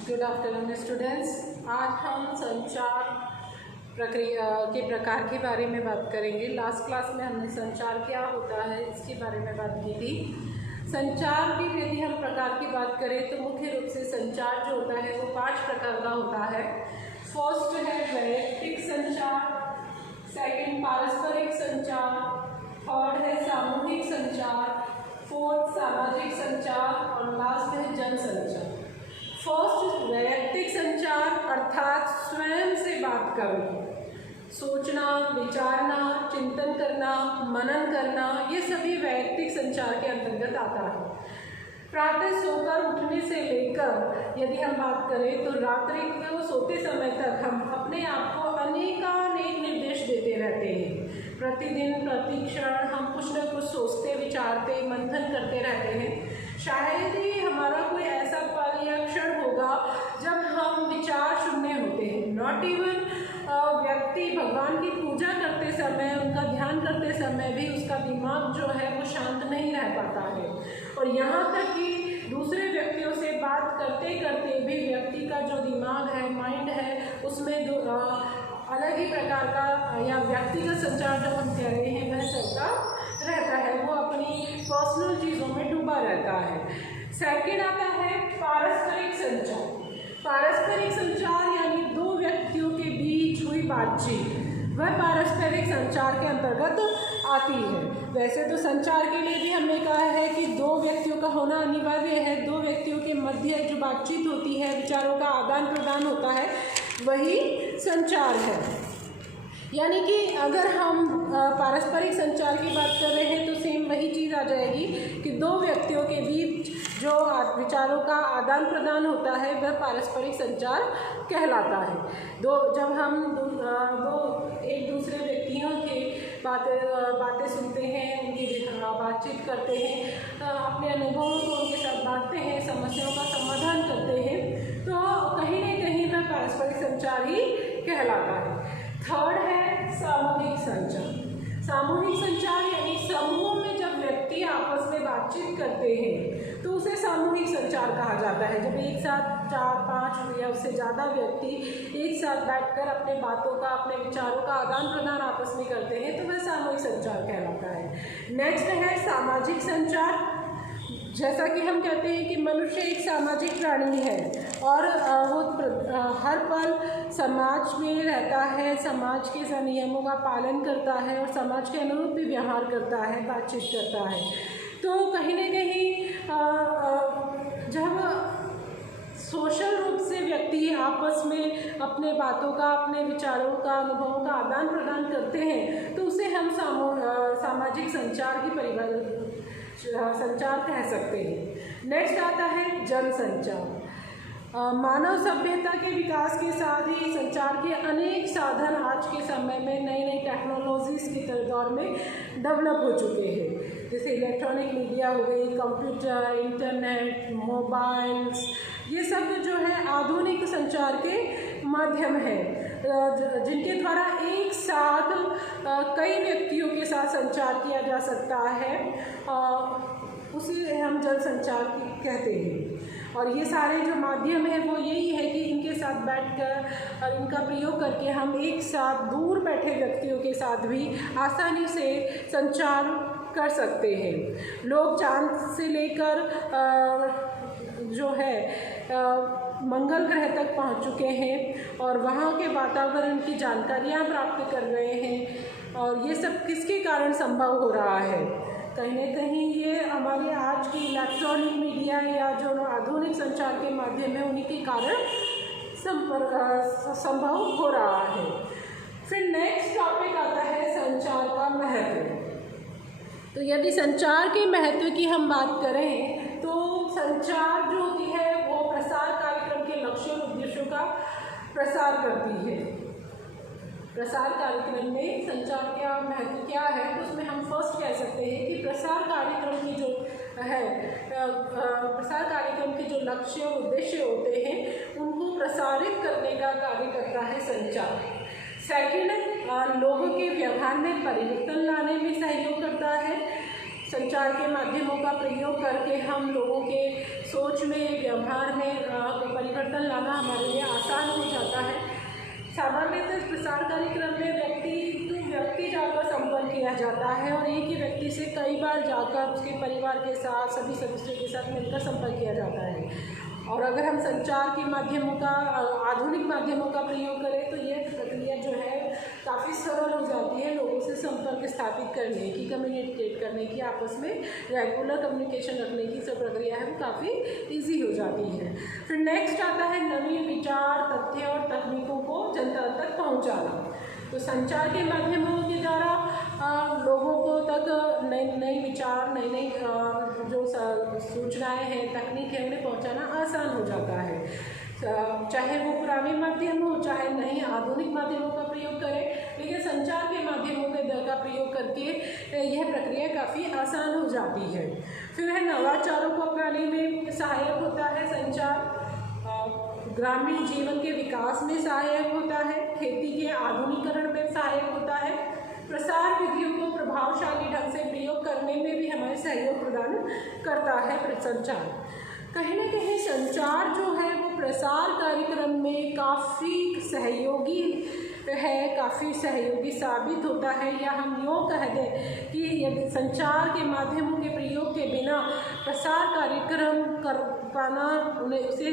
Good afternoon students. आज हम संचार प्रक्रिया के प्रकार के बारे में बात करेंगे। लास्ट क्लास में हमने संचार क्या होता है इसके बारे में बात की थी। संचार की यदि हम प्रकार की बात करें तो मुख्य रूप से संचार जो होता है वो 5 प्रकार का होता है। फर्स्ट है वैयक्तिक संचार, सेकंड पारस्परिक संचार, थर्ड है सामूहिक संचार, फोर्थ सामाजिक संचार और लास्ट है जन संचार। फर्स्ट वैयक्तिक संचार अर्थात स्वयं से बात करना, सोचना, विचारना, चिंतन करना, मनन करना, ये सभी वैयक्तिक संचार के अंतर्गत आता है। प्रातः सोकर उठने से लेकर यदि हम बात करें तो रात्रि को सोते समय तक हम अपने आप को अनेकानेक निर्देश देते रहते हैं। प्रतिदिन प्रति क्षण हम कुछ न कुछ सोचते, विचारते, मंथन करते रहते हैं। शायद ही हमारा कोई ऐसा पल या क्षण होगा जब हम विचार शून्य होते हैं। नॉट इवन व्यक्ति भगवान की पूजा करते समय, उनका ध्यान करते समय भी उसका दिमाग जो है वो शांत नहीं रह पाता है। और यहाँ तक कि दूसरे व्यक्तियों से बात करते करते भी व्यक्ति का जो दिमाग है, माइंड है, उसमें अलग ही प्रकार का या व्यक्तिगत संचार जो हम कह रहे हैं वह चलता रहता है, वो अपनी पर्सनल चीज़ों में डूबा रहता है। सेकंड आता है पारस्परिक संचार। पारस्परिक संचार यानी दो व्यक्तियों के बीच हुई बातचीत, वह पारस्परिक संचार के अंतर्गत आती है। वैसे तो संचार के लिए भी हमने कहा है कि दो व्यक्तियों का होना अनिवार्य है। दो व्यक्तियों के मध्य जो बातचीत होती है, विचारों का आदान प्रदान होता है, वही संचार है। यानी कि अगर हम पारस्परिक संचार की बात कर रहे हैं तो सेम वही चीज़ आ जाएगी कि दो व्यक्तियों के बीच जो विचारों का आदान प्रदान होता है वह पारस्परिक संचार कहलाता है। जब हम एक दूसरे व्यक्तियों के बातें सुनते हैं, उनकी बातचीत करते हैं, अपने अनुभवों को उनके साथ बांटते हैं, समस्याओं का समाधान करते हैं, तो कहीं न कहीं वह पारस्परिक संचार ही कहलाता है। थर्ड है सामूहिक संचार। सामूहिक संचार यानी समूह में जब व्यक्ति आपस में बातचीत करते हैं तो उसे सामूहिक संचार कहा जाता है। जब एक साथ 4, 5 या उससे ज़्यादा व्यक्ति एक साथ बैठकर अपने बातों का, अपने विचारों का आदान प्रदान आपस में करते हैं तो वह सामूहिक संचार कहलाता है। नेक्स्ट है सामाजिक संचार। जैसा कि हम कहते हैं कि मनुष्य एक सामाजिक प्राणी है और वो हर पल समाज में रहता है, समाज के नियमों का पालन करता है और समाज के अनुरूप भी व्यवहार करता है, बातचीत करता है। तो कहीं न कहीं जब सोशल रूप से व्यक्ति आपस में अपने बातों का, अपने विचारों का, अनुभवों का आदान प्रदान करते हैं तो उसे हम सामाजिक संचार की संचार कह सकते हैं। नेक्स्ट आता है जन संचार। मानव सभ्यता के विकास के साथ ही संचार के अनेक साधन आज के समय में नई नई टेक्नोलॉजीज़ के दौर में डेवलप हो चुके हैं। जैसे इलेक्ट्रॉनिक मीडिया हो गई, कंप्यूटर, इंटरनेट, मोबाइल्स, ये सब जो है आधुनिक संचार के माध्यम है जिनके द्वारा एक साथ कई व्यक्तियों के साथ संचार किया जा सकता है। उसे हम जन संचार कहते हैं। और ये सारे जो माध्यम है वो यही है कि इनके साथ बैठकर और इनका प्रयोग करके हम एक साथ दूर बैठे व्यक्तियों के साथ भी आसानी से संचार कर सकते हैं। लोग चांद से लेकर जो है मंगल ग्रह तक पहुंच चुके हैं और वहां के वातावरण की जानकारियां प्राप्त कर रहे हैं। और ये सब किसके कारण संभव हो रहा है? कहीं न कहीं ये हमारे आज की इलेक्ट्रॉनिक मीडिया या जो आधुनिक संचार के माध्यम है उन्हीं के कारण संभव हो रहा है। फिर नेक्स्ट टॉपिक आता है संचार का महत्व। तो यदि संचार के महत्व की हम बात करें तो संचार जो होती है वो प्रसार कार्यक्रम के लक्ष्यों और उद्देश्यों का प्रसार करती है। प्रसार कार्यक्रम में संचार का महत्व क्या है तो उसमें हम फर्स्ट कह सकते हैं कि प्रसार कार्यक्रम की जो है प्रसार कार्यक्रम के जो लक्ष्य और उद्देश्य होते हैं उनको प्रसारित करने का कार्य करता है संचार। सेकंड, लोगों के व्यवहार में परिवर्तन लाने में सहयोग करता है। संचार के माध्यमों का प्रयोग करके हम लोगों के सोच में, व्यवहार में परिवर्तन लाना हमारे लिए आसान हो जाता है। सामान्यतः प्रसार कार्यक्रम में व्यक्ति टू व्यक्ति जाकर संपर्क किया जाता है और एक ही व्यक्ति से कई बार जाकर उसके परिवार के साथ, सभी सदस्यों के साथ मिलकर संपर्क किया जाता है। और अगर हम संचार के माध्यमों का, आधुनिक माध्यमों का प्रयोग करें तो यह प्रक्रिया जो है काफ़ी सरल हो जाती है लोगों से संपर्क स्थापित करने की, कम्युनिकेट करने की, आपस में रेगुलर कम्युनिकेशन रखने की जो प्रक्रिया है वो काफ़ी ईजी हो जाती है। फिर नेक्स्ट आता है नवीन विचार, तथ्य और तकनीकों को जनता तक पहुँचाना। तो संचार के माध्यमों के द्वारा लोगों को तक नए विचार, नई जो सूचनाएं हैं, तकनीक है, उन्हें पहुंचाना आसान हो जाता है। चाहे वो पुराने माध्यम हो, चाहे नए आधुनिक माध्यमों का प्रयोग करें, लेकिन संचार के माध्यमों का प्रयोग करके यह प्रक्रिया काफ़ी आसान हो जाती है। फिर है नवाचारों को अपनाने में सहायक होता है संचार, ग्रामीण जीवन के विकास में सहायक होता है, खेती के आधुनिकीकरण में सहायक होता है, प्रसार विधियों को प्रभावशाली ढंग से प्रयोग करने में भी हमें सहयोग प्रदान करता है संचार। कहीं ना कहीं संचार जो है वो प्रसार कार्यक्रम में काफ़ी सहयोगी है, काफ़ी सहयोगी साबित होता है, या हम यूँ कह दें कि यदि संचार के माध्यमों के प्रयोग के बिना प्रसार कार्यक्रम कर पाना, उन्हें उसे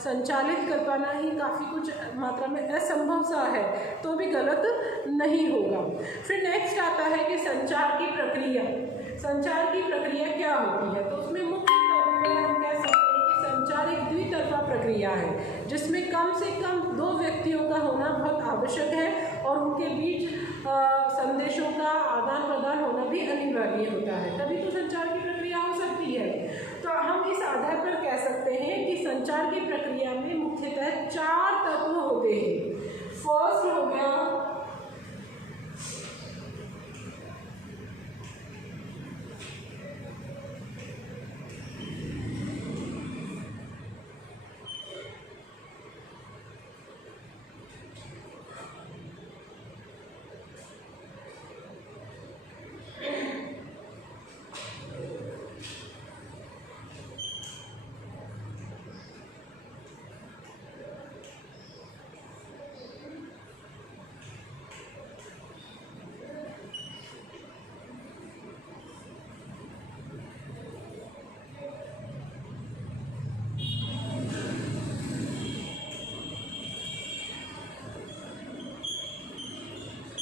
संचालित कर पाना ही काफ़ी कुछ मात्रा में असंभव सा है, तो भी गलत नहीं होगा। फिर नेक्स्ट आता है कि संचार की प्रक्रिया। संचार की प्रक्रिया क्या होती है? तो उसमें मुख्य तौर पर हम कह सकते हैं कि संचार एक द्वितरफा प्रक्रिया है, जिसमें कम से कम दो व्यक्तियों का होना बहुत आवश्यक है और उनके बीच संदेशों का आदान प्रदान होना भी अनिवार्य होता है, तभी तो संचार की प्रक्रिया हो सकती है। तो हम इस आधार पर कह सकते हैं कि संचार की प्रक्रिया में मुख्यतः 4 तत्व होते हैं। फर्स्ट हो गया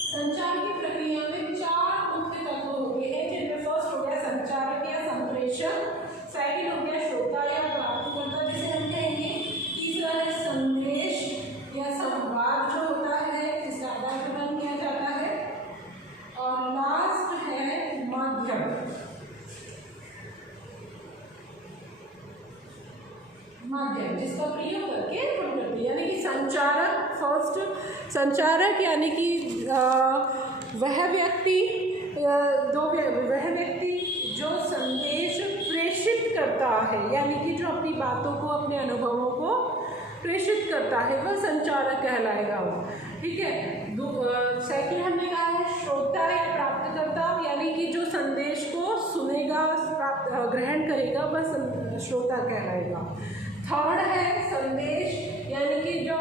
संचार की प्रक्रिया में 4 मुख्य तत्व होते हैं, जिनमें फर्स्ट हो गया संचारक या संप्रेषक, सेकंड हो गया श्रोता या प्राप्तकर्ता जिसे हम कहेंगे, तीसरा है संदेश या संवाद जो होता है जिसका आदान प्रदान किया जाता है, और लास्ट है माध्यम। माध्यम जिसका प्रयोग करके हम करते हैं, यानी कि संचारक फर्स्ट, संचारक यानी कि वह व्यक्ति जो संदेश प्रेषित करता है, यानी कि जो अपनी बातों को, अपने अनुभवों को प्रेषित करता है, वह संचारक कहलाएगा वो। ठीक है। सेकंड हमने कहा है श्रोता या प्राप्तकर्ता, यानी कि जो संदेश को सुनेगा, ग्रहण करेगा, वह श्रोता कहलाएगा। थर्ड है संदेश, यानी कि जो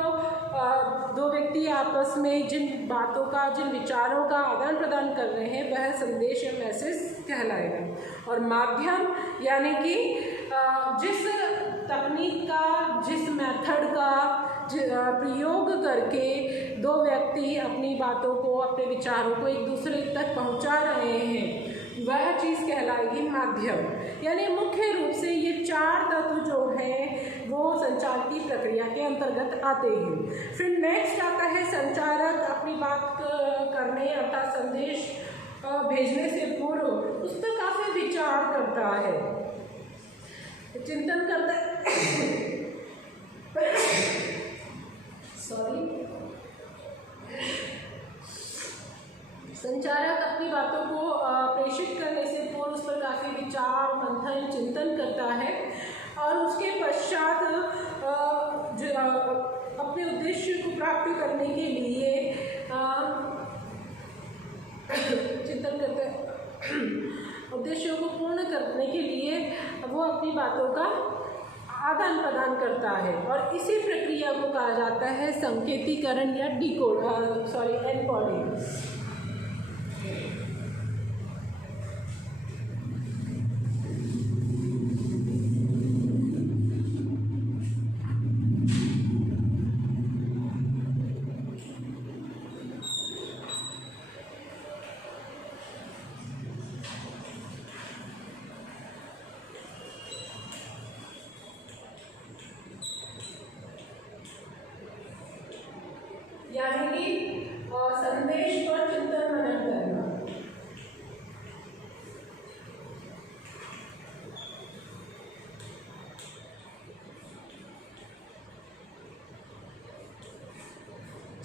दो व्यक्ति आपस में जिन बातों का, जिन विचारों का आदान प्रदान कर रहे हैं, वह संदेश या मैसेज कहलाएगा। और माध्यम यानी कि जिस तकनीक का, जिस मेथड का प्रयोग करके दो व्यक्ति अपनी बातों को, अपने विचारों को एक दूसरे तक पहुंचा रहे हैं, वह चीज़ कहलाएगी माध्यम। यानी मुख्य रूप से ये 4 तत्व जो हैं वो संचार की प्रक्रिया के अंतर्गत आते हैं। फिर नेक्स्ट आता है संचारक अपनी बात करने अर्थात संदेश भेजने से पूर्व उस पर काफ़ी विचार करता है, चिंतन करता है संचारक अपनी बातों को प्रेषित करने से पूर्व उस पर काफ़ी विचार, मंथन, चिंतन करता है और उसके पश्चात अपने उद्देश्य को प्राप्त करने के लिए चिंतन करता है। उद्देश्यों को पूर्ण करने के लिए वो अपनी बातों का आदान प्रदान करता है, और इसी प्रक्रिया को कहा जाता है संकेतीकरण या एनकोडिंग। यानी कि संदेश पर चिंतन मनन करना।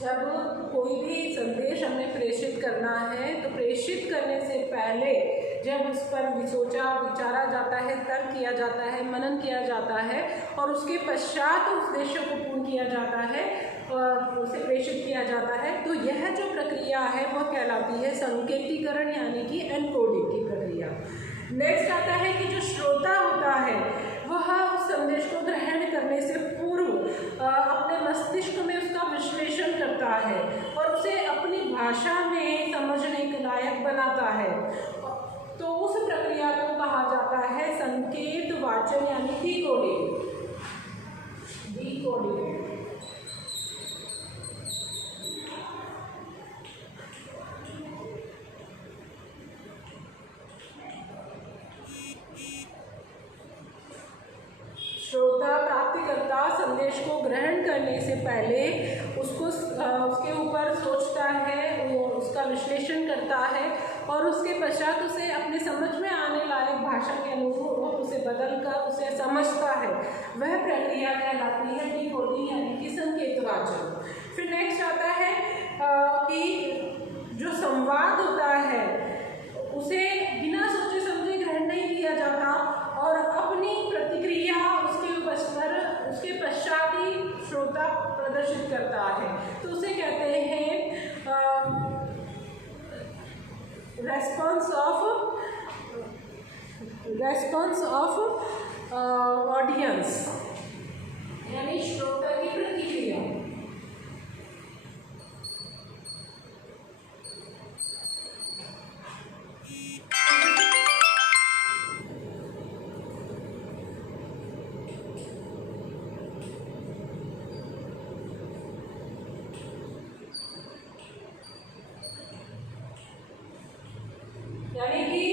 जब कोई भी संदेश हमें प्रेषित करना है तो प्रेषित करने से पहले जब उस पर विचारा जाता है, तर्क किया जाता है, मनन किया जाता है, और उसके पश्चात उद्देश्य को पूर्ण किया जाता है, उसे प्रेषित किया जाता है, तो यह जो प्रक्रिया है वह कहलाती है संकेतीकरण यानी कि एनकोडिंग की प्रक्रिया। नेक्स्ट आता है कि जो श्रोता होता है वह उस संदेश को ग्रहण करने से पूर्व अपने मस्तिष्क में उसका विश्लेषण करता है और उसे अपनी भाषा में समझने के लायक बनाता है, तो उस प्रक्रिया को कहा जाता है संकेत वाचन यानी डिकोडिंग। श्रोता प्राप्तिकर्ता संदेश को ग्रहण करने से पहले उसके ऊपर सोचता है, वो उसका विश्लेषण करता है और उसके पश्चात उसे अपने समझ में आने लायक भाषा के अनुरूप उसे बदलकर उसे समझता है। वह प्रक्रिया कहलाती है डिकोडिंग यानी कि संकेत वाचन। फिर नेक्स्ट आता है कि जो संवाद होता है उसे बिना सोचे समझे ग्रहण नहीं किया जाता और अपनी प्रतिक्रिया उसके पश्चात ही श्रोता प्रदर्शित करता है, तो उसे कहते हैं रेस्पॉन्स ऑफ ऑडियंस यानी श्रोता की प्रतिक्रिया। यानी कि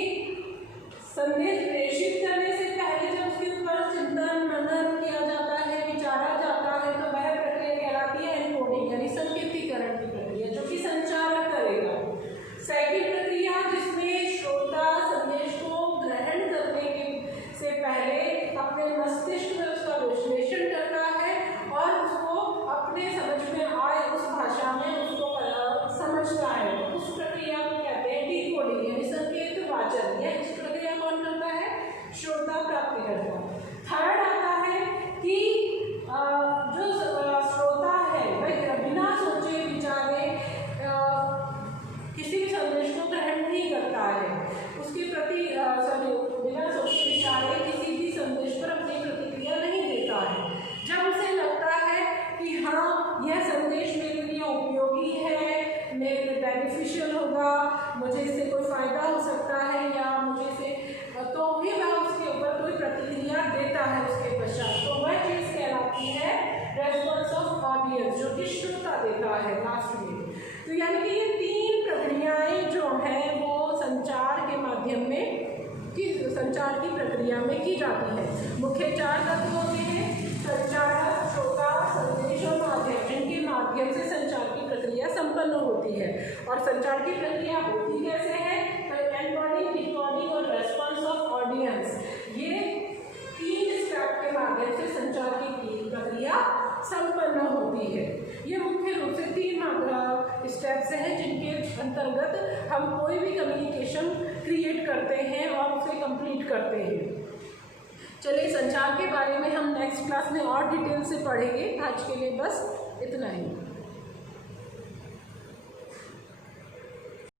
संदेश प्रेषित करने से पहले जब उसके ऊपर चिंतन मनन किया जाता है, विचारा जाता है, तो वह प्रक्रिया कहलाती है एनकोडिंग यानी संकेतीकरण की प्रक्रिया, जो कि संचारक करेगा। सेकंड प्रक्रिया जिसमें श्रोता संदेश को ग्रहण करने से पहले अपने मस्तिष्क में उसका विश्लेषण करता है और उसको अपने समझ में आए उस भाषा में उसको समझता है, उस प्रक्रिया को कहते हैं डिकोडिंग यानी संकेत वाचन। यह इस प्रक्रिया कौन करता है? श्रोता प्राप्तिकर्ता। थर्ड आता है कि जो श्रोता है वह बिना सोचे विचारे किसी भी संदेश को ग्रहण नहीं करता है, उसके प्रति बिना सोचे विचारे किसी भी संदेश पर अपनी प्रतिक्रिया नहीं देता है। जब उसे लगता है कि हाँ यह संदेश मेरे लिए उपयोगी है, मेरे लिए बेनिफिशियल होगा, मुझे इससे कोई फ़ायदा हो सकता है या मुझे इसे, तो भी वह उसके ऊपर कोई प्रतिक्रिया देता है उसके पश्चात, तो वह चीज़ कहलाती है रेस्पॉन्स ऑफ ऑडियंस, जो कि श्रोता देता है लास्ट में। तो यानी कि ये तीन प्रक्रियाएं जो हैं वो संचार के माध्यम में संचार की प्रक्रिया में की जाती है। मुख्य चार तत्व होते हैं: संचारक, श्रोता, संदेश और माध्यम। इनके माध्यम से संचार की प्रक्रिया संपन्न होती है। और संचार की प्रक्रिया होती कैसे है? एनकोडिंग, डिकोडिंग और रेस्पॉन्स ऑफ ऑडियंस, ये तीन स्टेप के माध्यम से संचार की प्रक्रिया संपन्न होती है। ये मुख्य रूप से तीन स्टेप्स हैं जिनके अंतर्गत हम कोई भी कम्युनिकेशन क्रिएट करते हैं और उसे कंप्लीट करते हैं। चलिए, संचार के बारे में हम नेक्स्ट क्लास में और डिटेल से पढ़ेंगे। आज के लिए बस इतना ही।